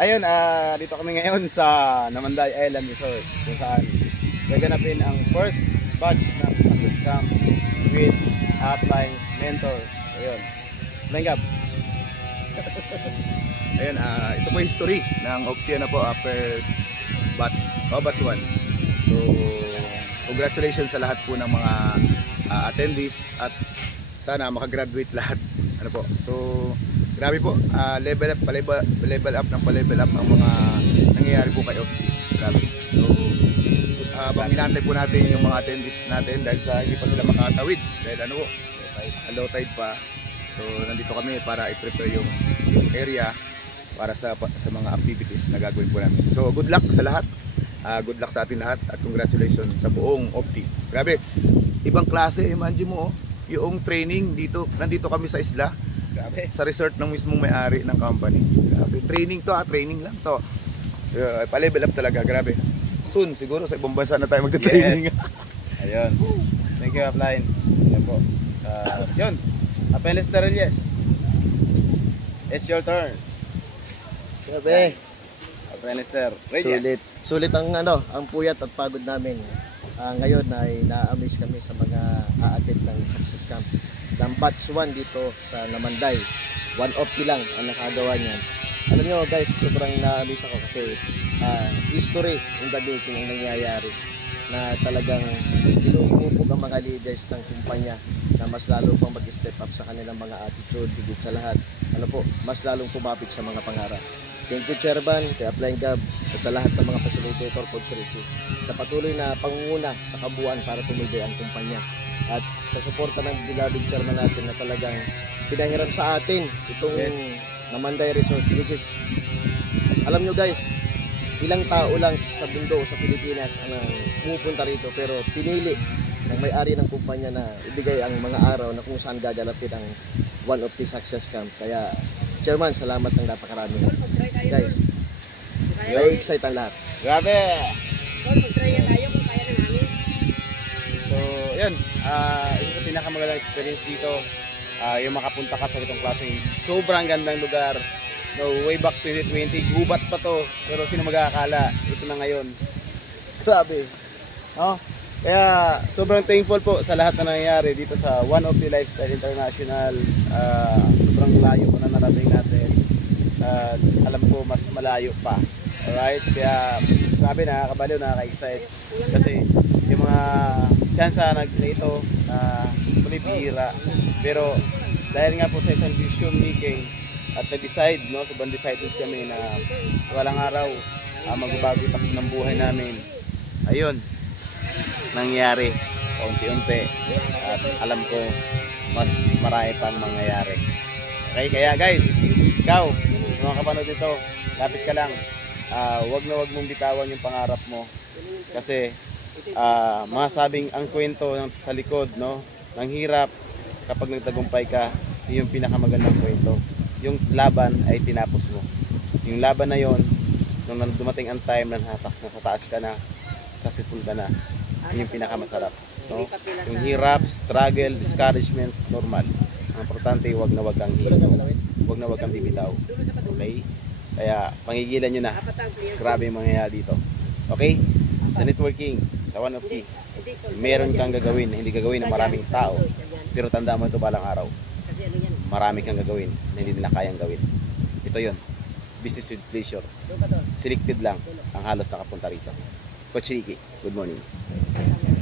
Ayun, dito kami ngayon sa Namanday Island Resort kung saan gaganapin ang first batch ng Success Camp with Hotlines Mentors. Ayun, Lengap. Ayun, ito po yung history ng Optia na po, first batch, batch 1. So, congratulations sa lahat po ng mga attendees at sana makagraduate lahat. Ano po? So, grabe po, level up ang mga nangyayari po kayo. Grabe. So, habang inantay po natin yung mga attendees natin dahil sa hindi pa sila makatawid dahil ano po, low tide pa. So, nandito kami para i-prepare yung area para sa mga activities na gagawin po namin. So, good luck sa lahat. Good luck sa atin lahat at congratulations sa buong Opti. Grabe, ibang klase, imagine mo yung training dito, nandito kami sa isla. Grabe. Sa resort ng mismong may-ari ng company. Grabe, training to, training lang to. So, pa-level up talaga, grabe. Soon, siguro sa ibang bansa na tayo magte-training. Yes. Ayun. Thank you, Upline. Ayun po. Yun. Apelister, yes. It's your turn. Grabe. Apelister, Sulit. Sulit ang ang puyat at pagod namin. Ngayon ay na-amaze kami sa mga a-attend ng Success Camp. Ng batch 1 dito sa Namanday. One of lang ang nakagawa niyan. Alam nyo guys, sobrang na-amaze ako kasi history in the making ang nangyayari. Na talagang inumubog ang mga leaders ng kumpanya na mas lalo pang mag-step up sa kanilang mga attitude, higit sa lahat. Ano po, mas lalong kumapit sa mga pangarap. Thank you, Chairman, kay Applying Gab, at sa lahat ng mga facilitator, Coach Richie, sa patuloy na pangunguna sa kabuuan para tumigay ang kumpanya. At sa suporta ng beloved Chairman natin na talagang pinahirap sa atin itong Namanday Resort, which is, alam nyo guys, ilang tao lang sa mundo o sa Pilipinas ang pumupunta rito, pero pinili ng may-ari ng kumpanya na ibigay ang mga araw na kung saan gaganapin ang one of the Success Camp. Kaya, Chairman, salamat ng napakarami. Guys, very excited ang lahat. Grabe. Mag-try tayo kung kaya na namin. So, yun. Isa sa pinakamagandang experience dito, yung makapunta ka sa itong klaseng sobrang gandang lugar. No, way back 2020, gubat pa to. Pero sino magkakala? Ito na ngayon. Grabe. No? Kaya sobrang thankful po sa lahat na nangyayari dito sa One of the Lifestyle International. Sobrang layo po na narating natin. Alam ko mas malayo pa. Alright? Kaya grabe, nakakabaliw, nakaka-excite. Kasi yung mga chance na ito na bihira. Pero dahil nga po sa isang vision making at na-decide, no? Sobrang decided kami na walang araw magbabago takbo ng buhay namin. Ayun, nangyari unti-unti at alam ko mas marami pang mangyayari. Okay, kaya guys, ikaw, mga kapanood dito, lapit ka lang. Wag na wag mong bitawan yung pangarap mo kasi masabing ang kwento sa likod, no, ng hirap kapag nagtagumpay ka, yung pinakamagandang kwento. Yung laban ay tinapos mo. Yung laban na yon, nung dumating ang time na nasa taas ka na, successful ka na, yun yung pinakamasarap. No? Yung hirap, struggle, discouragement, normal. Ang importante, wag na wag kang bibitaw. Okay? Kaya pangigilan nyo na. Grabe yung mangyayari dito. Okay? Sa networking, sa One of Key, meron kang gagawin na hindi gagawin ng maraming tao. Pero tanda mo ito balang araw. Marami kang gagawin na hindi nila kayang gawin. Ito yun. Business with pleasure. Selected lang ang halos nakapunta rito. Coach Ricky, good morning.